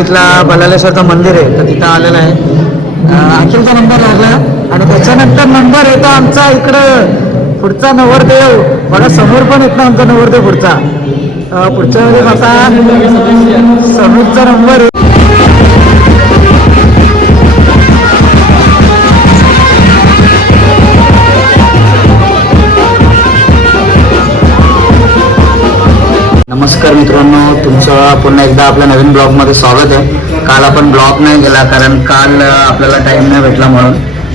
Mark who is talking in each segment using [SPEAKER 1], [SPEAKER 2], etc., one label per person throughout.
[SPEAKER 1] आळी बलालेश्वरचं मंदिर आहे तर तिथं आलेलं आहे. अखिलचा नंबर लागला आणि त्याच्यानंतर नंबर येतो आमचा इकडं पुढचा नवरदेव. बघा समोर पण येत ना आमचा नवरदेव पुढचा. पुढच्या वेळेस आता समोरचा नंबर नमस्कार मित्रांनो तुमचं पुन्हा एकदा आपल्या नवीन ब्लॉगमध्ये स्वागत आहे. काल आपण ब्लॉग नाही केला कारण काल आपल्याला टाईम नाही भेटला म्हणून.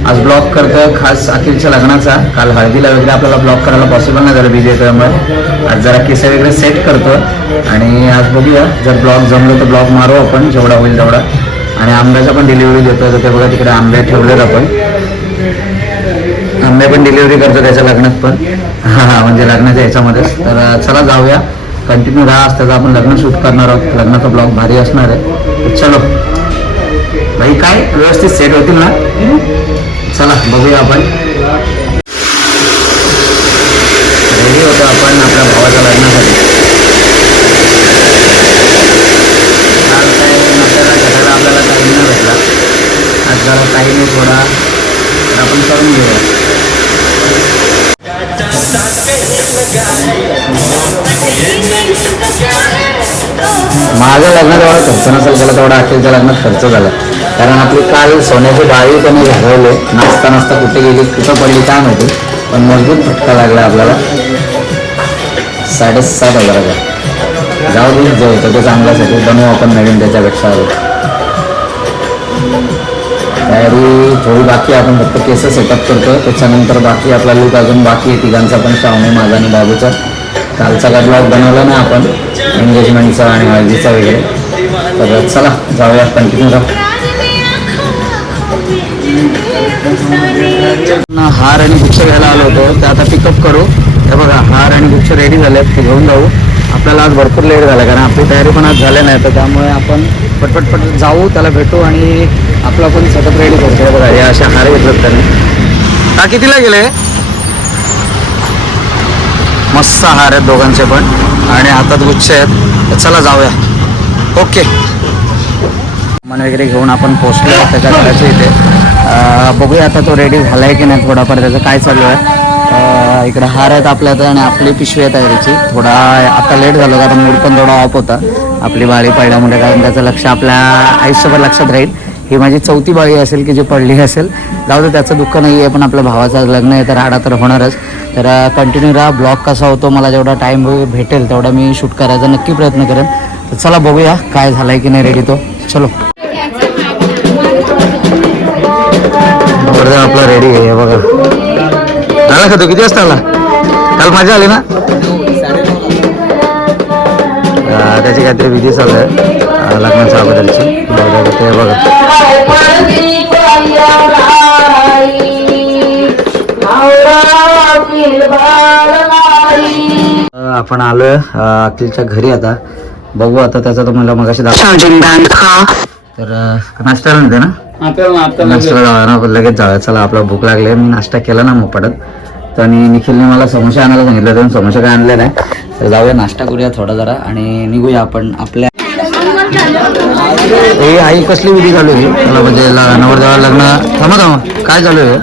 [SPEAKER 1] आज ब्लॉग करतोय खास अखिलच्या लग्नाचा. काल हळदीला वगैरे आपल्याला ब्लॉग करायला पॉसिबल नाही झालं बिझी त्यामुळे आज जरा केस वगैरे सेट करतो आणि आज बघूया जर ब्लॉग जमलं तर ब्लॉग मारू आपण जेवढा होईल तेवढा. आणि आंब्याचा पण डिलिव्हरी देतो तर ते बघा तिकडे आंबे ठेवलेत आपण. आंबे पण डिलिव्हरी करतो त्याच्या लग्नात पण. हां हां म्हणजे लग्नाच्या ह्याच्यामध्येच. तर चला जाऊया. कंटिन्यू राहा आज त्याचं आपण लग्न शूट करणार आहोत. लग्नाचा ब्लॉग भारी असणार आहे. तर चलो. भाई काय? व्यवस्थित सेट होतील ना? चला बघूया आपण. रेडी होतो आपण आपल्या भावाच्या लग्नासाठी काल काय आपल्याला घराला आपल्याला टाईम नाही भेटला. आज जरा टाईम आहे थोडा तर आपण करून घेऊया. माझं लग्न एवढा खर्च नसेल केला तेवढा अखेरच्या लग्नात खर्च झाला. कारण आपली काल सोन्याची बाळी पण घालवले नाचता नाचता कुठे गेली कुठं पडली काय माहिती. पण मजबूत फटका लागला आपल्याला. साडेसात हजाराचा जाऊ दे जाऊ होतं ते चांगल्यासाठी बनवू आपण नवीन त्याच्यापेक्षा तयारी थोडी बाकी आपण फक्त केस सेटअप करतो. त्याच्यानंतर बाकी आपला लुक अजून बाकी आहे. तिघांचा पण श्रावणी माझा आणि बाबूचा. कालचा काय ब्लॉग बनवला ना आपण. एंगेजमेंटचा आणि हळदीचा वगैरे. तर चला जाऊया. कंटिन्यू राहू. हार आणि गुच्छ घ्यायला आलो होतो. ते आता पिकअप करू. हे बघा हार आणि गुच्छ रेडी झाले आहेत ते घेऊन जाऊ. आपल्याला आज भरपूर लेट झाला कारण आपली तयारी पण आज झाली नाही. तर त्यामुळे आपण पटपट पट जाऊ त्याला भेटू आणि आपला पण सतत रेडी करतो बघा हे असे हार घेतलं त्यांनी. का कितीला गेले? मस्त हार आहेत दोघांचे पण. आणि हातात गुच्छ आहेत. तर चला जाऊया. ओके. मन वगैरे घेऊन आपण पोचलो त्याच्या घराच्या इथे. बघूया आता तो रेडी झाला आहे की नाही थोडाफार त्याचं काय चालू आहे. इकडे हार आहेत आपल्या आता आणि आपली पिशवी आहे तयारीची. थोडा आता लेट झालो कारण मूड पण थोडा ऑफ होता. आपली बाळी पडल्यामुळे कारण त्याचं लक्ष आपल्या आयुष्यभर लक्षात राहील. ही माझी चौथी बाळी असेल की जी पडली असेल जाऊ दे त्याचं दुःख नाही आहे पण आपल्या भावाचं लग्न आहे तर आडा तर होणारच. तर कंटिन्यू राहा ब्लॉग कसा होतो मला जेवढा टाईम भेटेल तेवढा मी शूट करायचा नक्की प्रयत्न करेन. तर चला बघूया काय झालं आहे की नाही रेडी तो. चलो. आपला रेडी आहे बघा. आला का तो? किती वाजता आला? काल मजा आली ना? त्याची काहीतरी विधी चालू आहे लग्नाच्या अगोदरची. बघा ते बघा आपण आलोय अखिलच्या घरी आता. बघू आता त्याचा तुम्हाला मगाशी दाखव. तर नाश्त्याला नव्हते ना? नाश्त्याला जाऊया ना लगेच जाऊया. चला आपला भूक लागली मी नाश्ता केला ना मग पडत तर आणि निखिलने मला समोसे आणायला सांगितलं होतं समोसे काय आणले नाही. तर जाऊया नाश्ता करूया थोडा जरा आणि निघूया आपण आपल्या हे आई कसली विधी चालू आहे मला म्हणजे नवरदेवा लग्न थांबा थांबा काय चालू आहे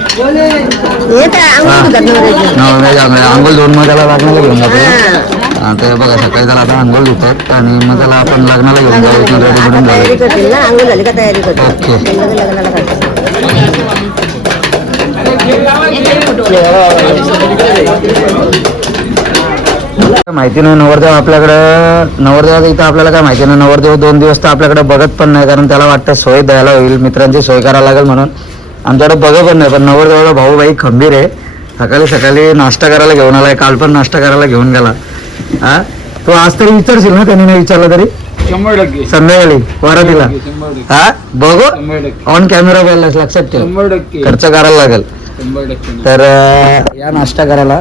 [SPEAKER 1] अंघोळ धुवून मग त्याला लग्नाला घेऊन जातो हा, ते बघा सकाळी त्याला आता अंघोळ धुतात आणि मग त्याला आपण लग्नाला घेऊन जाऊ इथून रेडी
[SPEAKER 2] तयारी
[SPEAKER 1] जाऊ ओके. माहिती नाही नवरदेव आपल्याकडं नवरदेवाचं इथं आपल्याला काय माहिती नाही नवरदेव दोन दिवस तर आपल्याकडे बघत पण नाही कारण त्याला वाटतं सोय द्यायला होईल मित्रांची सोय करायला लागेल म्हणून. आमच्याकडे बघत पण नाही पण नवरदेवाचा भाऊ बाई खंबीर आहे. सकाळी सकाळी नाश्ता करायला घेऊन आलाय काल पण नाश्ता करायला घेऊन गेला. हा तो आज तरी विचारशील ना त्यांनी नाही विचारलं तरी?
[SPEAKER 3] शंभर टक्के.
[SPEAKER 1] संध्याकाळी वरातीला. हा? बघू. ऑन कॅमेरा पाहिला लक्षात ठेव. खर्च करायला लागेल. तर या नाश्ता करायला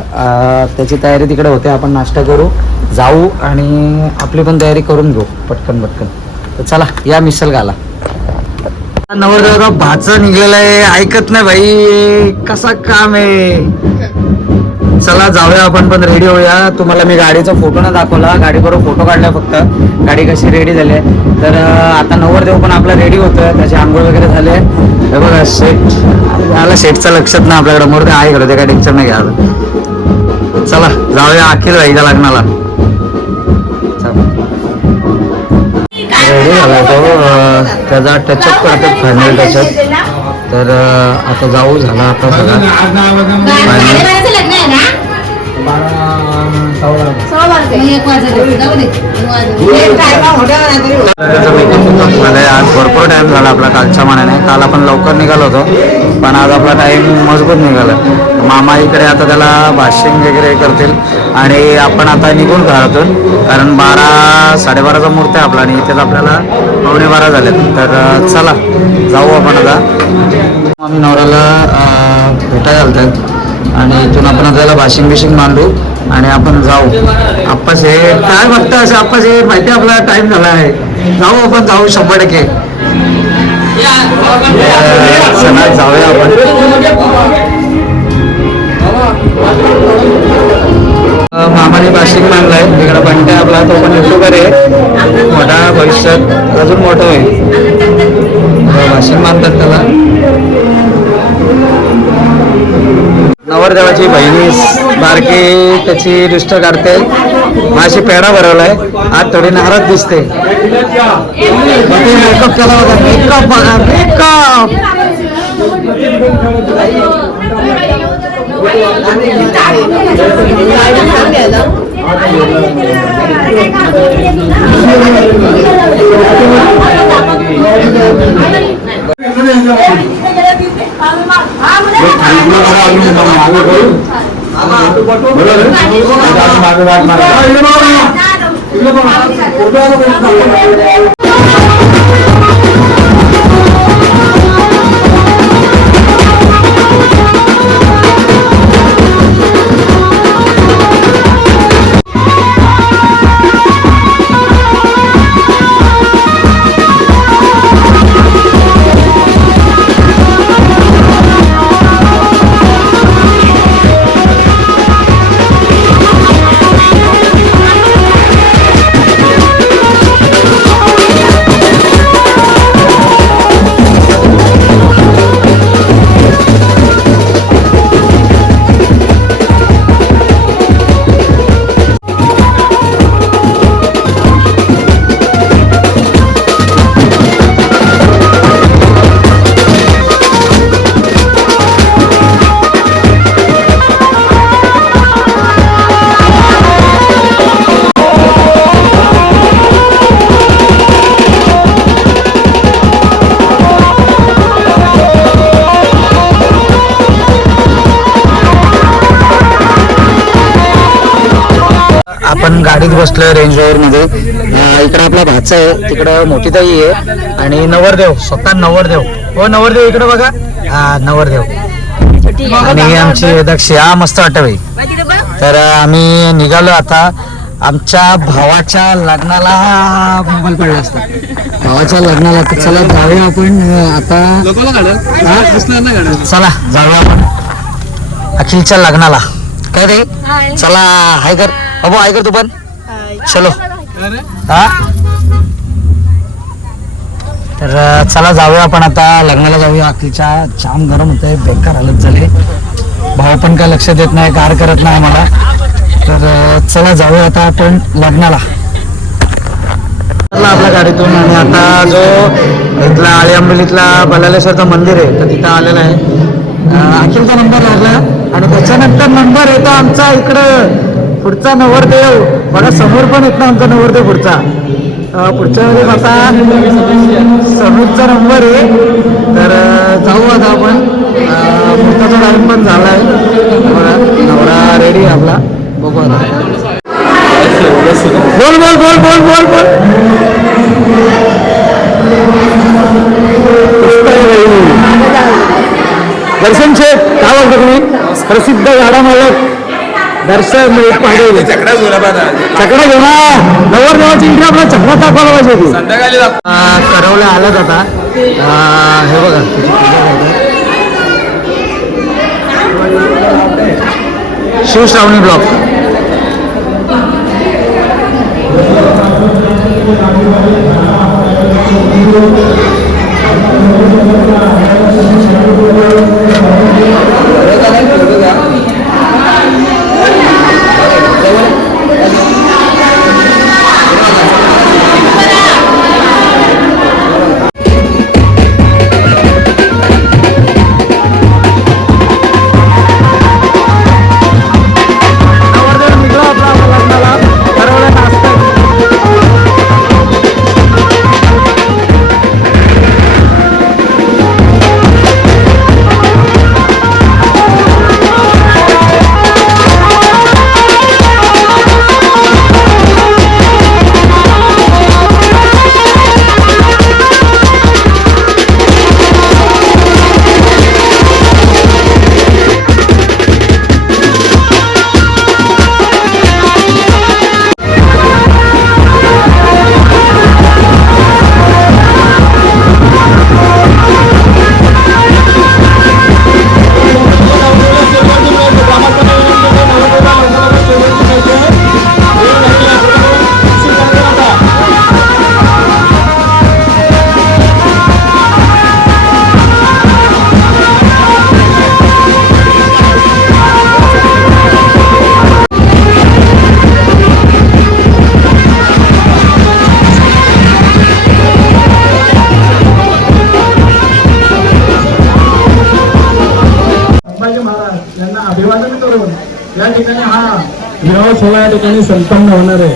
[SPEAKER 1] त्याची तयारी तिकडे होते. आपण नाश्ता करू जाऊ आणि आपली पण तयारी करून घेऊ. पटकन पटकन. तर चला या मिसल गाला नवरदेवचा भाच निघलेला आहे ऐकत नाही भाई. कसा काम आहे? चला जाऊया आपण पण रेडी होऊया तुम्हाला मी गाडीचा फोटो ना दाखवला गाडीबरोबर फोटो काढला फक्त गाडी कशी रेडी झाली आहे. तर आता आता नवरदेव पण आपला रेडी होतोय त्याची आंघोळ वगैरे झाले हे बघा सेट आला सेटचं लक्षात ना आपल्याकडे मोर ते आहे ते काय टेन्शन नाही घ्या चला जाऊया अखिल भाईच्या लग्नाला रेडी झाला तो त्याचा टचअप करतात फायनल टचअप तर आता जाऊ झाला आता सगळा फायनल आज भरपूर टाइम झाला आपला कालच्या मनाने काल आपण लवकर निघालो होतो पण आज आपला टाइम मजबूत निघाला मामा इकडे आता त्याला भाषिंग वगैरे करतील आणि आपण आता निघून घरातून कारण बारा साडेबाराचा मुहूर्त आहे आपला आणि इथेच आपल्याला पावणे बारा झालेत तर चला जाऊ आपण आता. आम्ही नवऱ्याला भेटायला भेटा आणि इथून आपण त्याला भाषिंग बिशिंग मांडू आणि आपण जाऊ. आप्पास हे काय बघता असे आप्पास हे माहिती आपला टाइम झाला आहे. जाऊ आपण जाऊ शंभर टक्के. अं, जाऊया आपण. मामाने भाषिक मांडलाय. तिकडे बंटे आपला तो पण युट्यूबर आहे. मोठा भविष्यात अजून मोठं होईल. भाषिक मानतात त्याला. नवरदेवाची बहिणी बारकी त्याची दृष्ट काढते. माझी पेढा भरवलाय. आज थोडी नाराज दिसते. मेकअप केला होता. मेकअप बघा मेकअप છે તમે આગળ કર્યું બરાબર. आपण गाडीत बसलोय रेंज रोवर मध्ये इकडे आपला भाचा आहे तिकडं मोठी ताई आहे आणि नवरदेव स्वतः नवरदेव. हो नवरदेव इकडे बघा. हा नवरदेव. आणि आमची दक्षी हा मस्त वाटतं तर आम्ही निघालो आता. आमच्या भावाच्या लग्नाला मोबाईल पडला असता. भावाच्या लग्नाला तर चला जाऊया आपण आता. चला जाऊया आपण. अखिलच्या लग्नाला. काय रे? चला हाय कर. अबो हाय कर तू पण. चलो. हा? तर चला जाऊया आपण आता. लग्नाला जाऊया. अखिलच्या जाम गरम होत आहे बेकार हालत झाले. भाऊ पण काय लक्ष देत नाही कार करत नाही मला तर चला जाऊया आता आपण लग्नाला. आपल्या गाडीतून आणि आता जो इथला आळी आंबोलीतला बलालेश्वरचं मंदिर आहे तर तिथं आलेला आहे. अखिलचा नंबर लागला. आणि त्याच्यानंतर नंबर येतो आमचा इकडं. पुढचा नवरदेव बघा समोर पण येत ना आमचा नवरदेव पुढचा. पुढच्या वेळेस आता समीरचा नंबर आहे तर जाऊ आता आपण. पुढचा टाईम पण झाला आहे बघा नवरा रेडी आपला. बघू आता. बोल बोल बोल बोल बोल बोल. दर्शन शेठ काय म्हणतो तुम्ही? प्रसिद्ध झाडा मालक. दर्शन पाटील
[SPEAKER 3] चकडा
[SPEAKER 1] चकडा नवर देवाची इंट्री आपला चकडा दाखवायला पाहिजे
[SPEAKER 3] संध्याकाळी
[SPEAKER 1] करवल्या आल्यात आता. हे बघा. शिवश्रावणी ब्लॉक.
[SPEAKER 4] संभाजी विवाह या ठिकाणी संपन्न होणार आहे.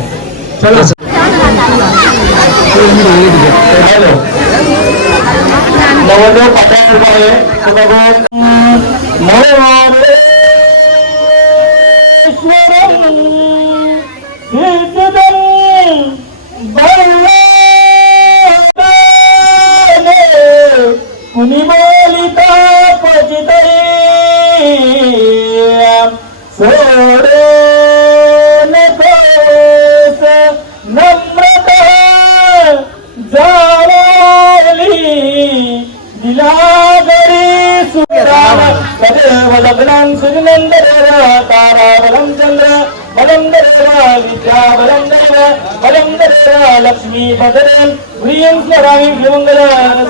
[SPEAKER 4] चला. సురినందరేవా తారాబలం చంద్ర బలం దరేవా విద్యాబలం దేవ బలం దరేవా లక్ష్మీపదరే ప్రియం స్మరామి విమంగళ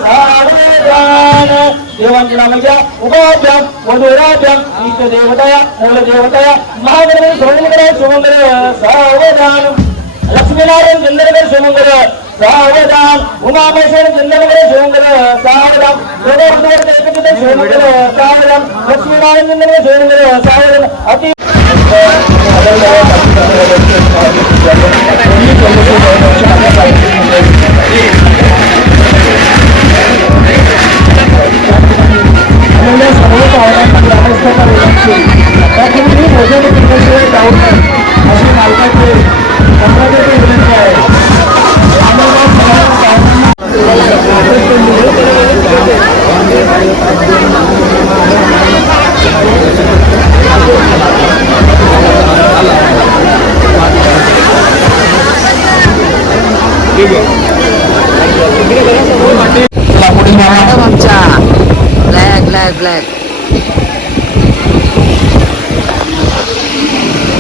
[SPEAKER 4] సాధన దేవాంజన మధ్య ఉపాభ్యాం మధురాభ్యాం ఈశ్వ దేవతయ మూల దేవతయ మహాగణ సుమంగళ సుమంగళ సావధానం లక్ష్మీనారాయణ చంద్రగణ సుమంగళ சாவதாம் உமாமேஸ்வரம் சிந்தனங்களே சிவங்களே சாவதாம் சிவங்களே சாவதாம் லட்சுமிநாத சிந்தனமே
[SPEAKER 2] சிவங்களே சாவதாம் அதி Thank you.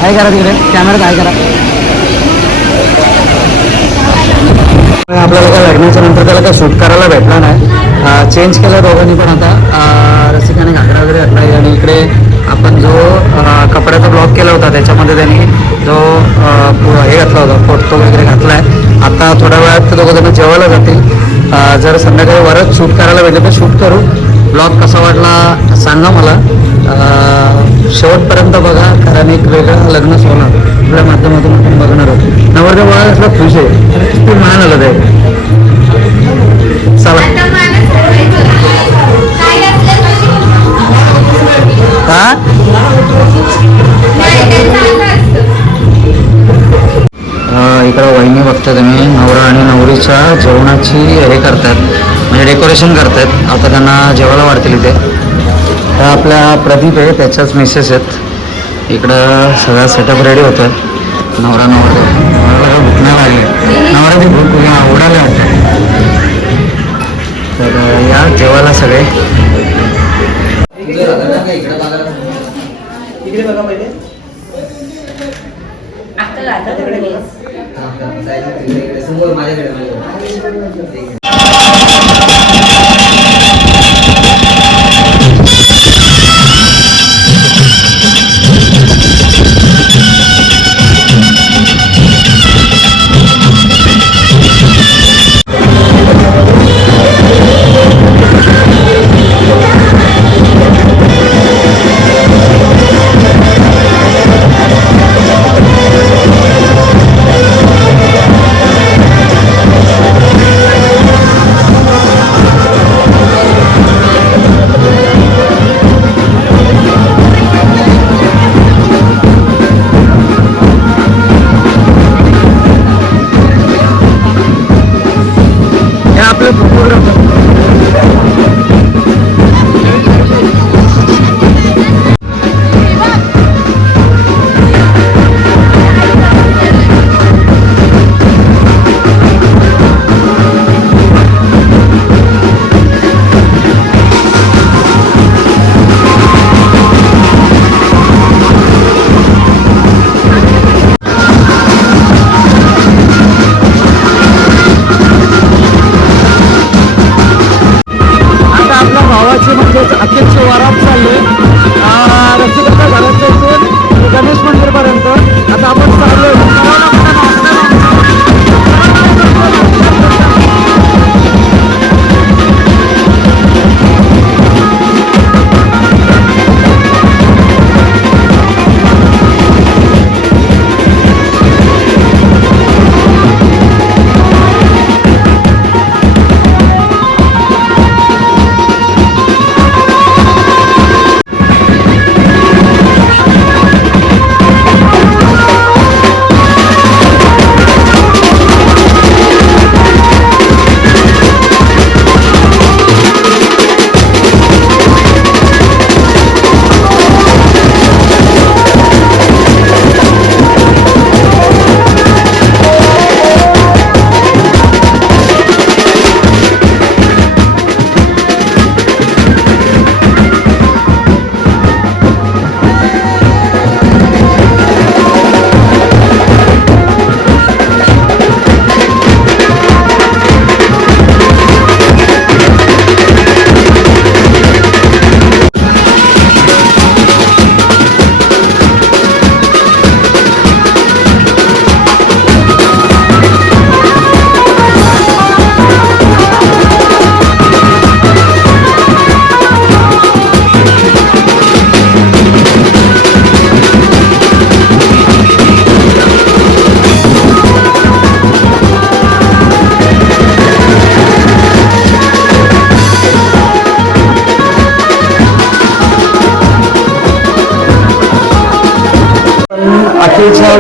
[SPEAKER 1] काय करा तिकडे. कॅमेरा काय करा. आपल्याला काय लग्नाच्या नंतर त्याला काय शूट करायला भेटला नाही. चेंज केलं दोघांनी पण आता. रसिकाने घागरा वगैरे घातला आणि इकडे आपण जो कपड्याचा ब्लॉक केला होता त्याच्यामध्ये त्यांनी जो हे घातला होता फोटो वगैरे घातला आहे आता थोड्या वेळात ते दोघं जण जेवायला जातील. जर संध्याकाळी वरच शूट करायला भेटलं तर शूट करू. ब्लॉग कसा वाटला सांगा मला. शेवटपर्यंत बघा कारण एक वेगळं लग्न सोनं आपल्या माध्यमातून आपण बघणार आहोत. नवरदेव बघा असला खुश आहे. किती मान आलं ते. चला. हा? इकडं वहिनी बघता तुम्ही. नवरा आणि नवरीच्या जेवणाची हे करतात. म्हणजे डेकोरेशन करतात. आता त्यांना जेवायला वाढतील इथे. हा आपला प्रदीप आहे त्याच्याच मिसेस आहेत. इकडं सगळा सेटअप रेडी होतं नवरा नवरा. नवऱ्याला भूक लागली. नवरा ती भूक आवडायला वाटतं. तर या जेवायला सगळे. माझ्याकडे.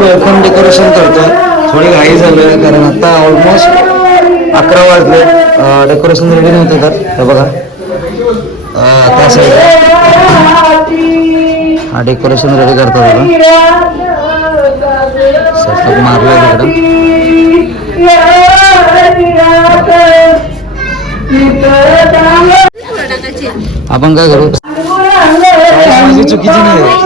[SPEAKER 1] वेलकम डेकोरेशन करतोय. थोडी घाई झालोय कारण आता ऑलमोस्ट अकरा वाजले. डेकोरेशन रेडी नव्हते तर. हे बघा. अं, त्या साईड हा डेकोरेशन रेडी करतो बघा. मारलाय तिकडं. आपण काय करू? माझी चुकीची नाही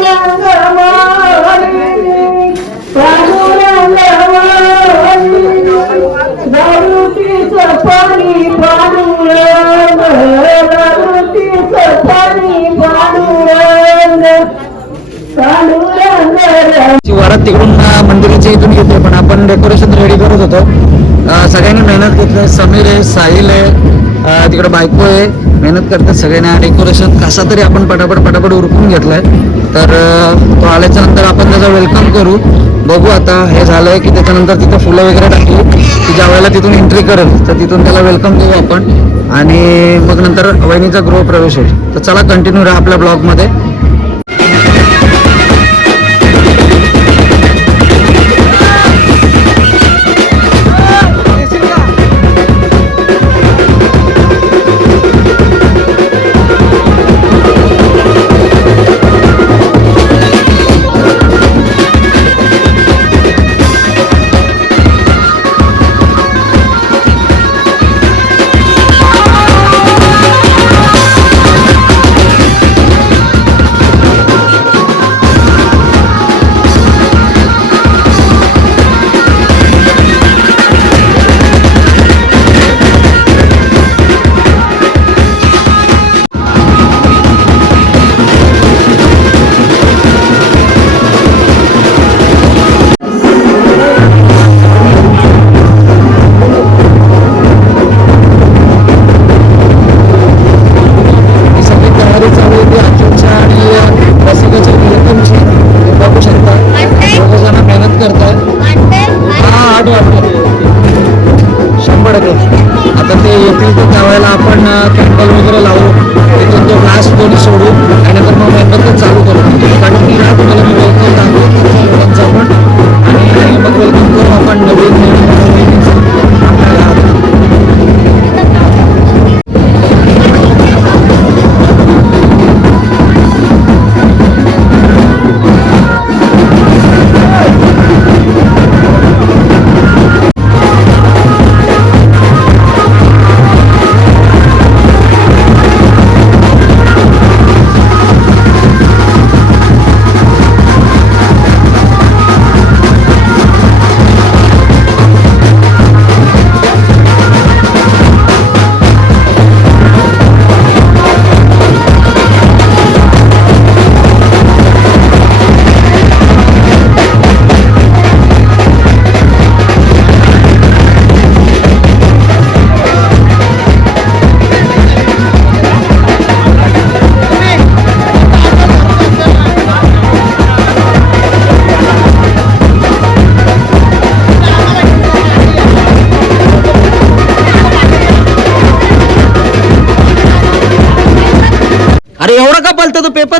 [SPEAKER 4] पांडुरंग
[SPEAKER 1] तिकडून मंदिराच्या इथून घेते पण आपण डेकोरेशन रेडी करत होतो. सगळ्यांनी मेहनत घेतली. समीर आहे साहिल आहे तिकडे बायको आहे. मेहनत करतात सगळ्यांना. डेकोरेशन कसा तरी आपण पटापट पटापट उरकून घेतलाय. तर तो आल्याच्यानंतर आपण त्याचा वेलकम करू. बघू आता हे झालंय की त्याच्यानंतर तिथं फुलं वगैरे टाकली. की ज्या वेळेला तिथून एंट्री करेल तर तिथून त्याला वेलकम देऊ आपण. आणि मग नंतर वहिनीचा गृहप्रवेश होईल. तर चला कंटिन्यू राहा आपल्या ब्लॉगमध्ये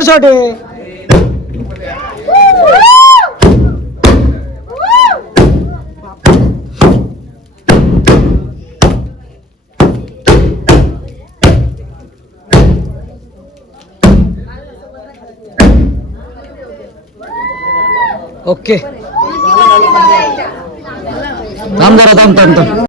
[SPEAKER 1] पलतं तो पेपर शॉट आहे ओके थांब जरा थांब थांब थांब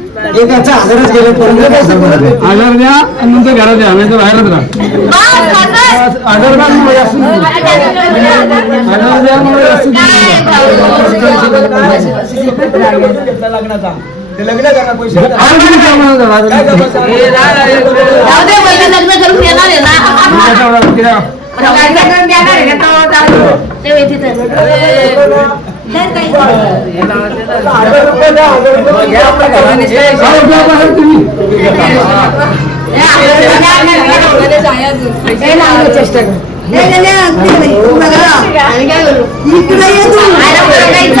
[SPEAKER 1] एकाचा आधारच गेलं पर्यंत
[SPEAKER 3] हजार द्या आणि नंतर घरात द्या नाही तर बाहेरच राहा. हजार द्या मला जास्त देऊ. हजार द्या मला जास्त देऊ. हजार किती द्या. मला जरा, हजार किती?
[SPEAKER 2] लग्न करून येणार आहे ना
[SPEAKER 3] किती द्या, किती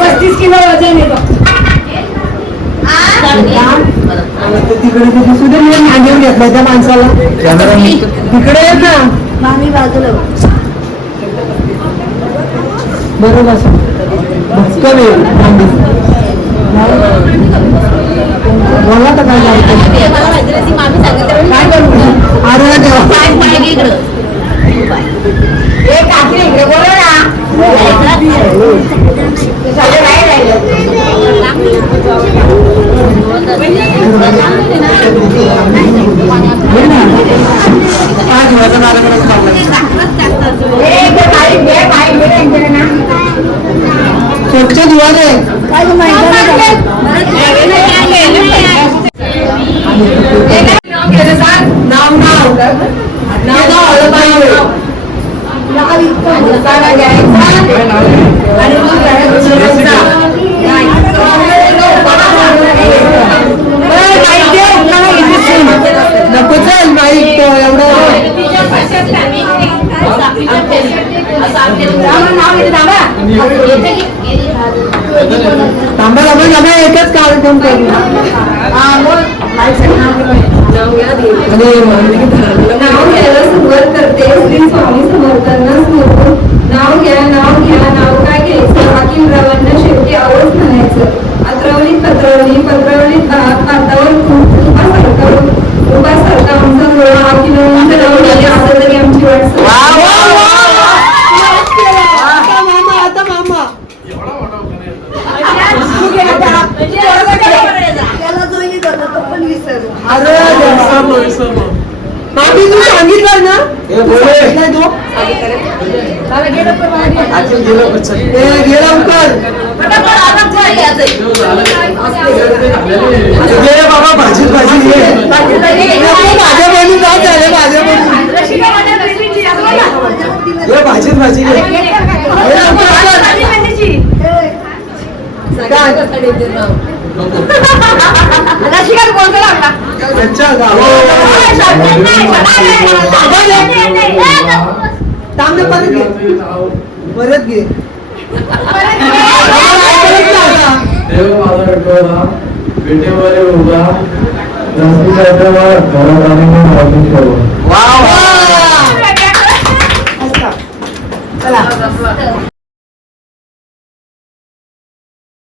[SPEAKER 2] पस्तीस किलो वजन येतो
[SPEAKER 1] तिकडे ते दिसू दे मी घेतलं त्या माणसाला कॅमेरा तिकडे येत ना
[SPEAKER 2] मामी बाजूला
[SPEAKER 1] बरोबर भटकन आहे मांडी बोला तर काय
[SPEAKER 2] काय करू
[SPEAKER 1] अरे देवा
[SPEAKER 2] पाय पाय घे इकडं ए काकी इकडे बोलव ना त्याच्याकडे नाही राहिलं.
[SPEAKER 1] पाच वेळाचा नारा करायला चालला
[SPEAKER 2] ए, इकडे पाय घे, पाय घे त्यांच्याकडे ना.
[SPEAKER 1] स्वच्छ धुवा रे
[SPEAKER 2] नाव नाव नाव नाव आलं पाहिजे मसाला घ्यायचा आणि मग घरात शिरायचा.
[SPEAKER 3] थांबा थांबा थांबा एकच कार्यक्रम करू
[SPEAKER 5] नाव घ्यायला सुरुवात करते श्री स्वामी समर्थांना स्मरून नाव घ्या नाव घ्या नाव काय घ्यायचं हाकीमरावांना शेवटी आवडच म्हणायचं अत्रवलीत पत्रवली पत्रवलीत भात भातावर तूप तुपा सारखा तुपा सारखा आमचा डोळा हाकीमरावांचं नाव घ्यायला असं तरी आमची वाट सगळी.
[SPEAKER 3] आता मामा आता मामा अरे मामी तू सांगितलं ना? सांगितलंय तू? ए, घे लवकर. घे बाबा भाजी भाजी घे माझ्या बहिणी जात आहे माझ्या बहिणी. घे भाजीत भाजी घे. काय? अच्छा गावाला. थांब ना, परत घे परत घे
[SPEAKER 1] देव माझा विठोबा विटेवर उभा जास्तीच्या घरात आणि मागून ठेवा
[SPEAKER 2] वा वा
[SPEAKER 3] चला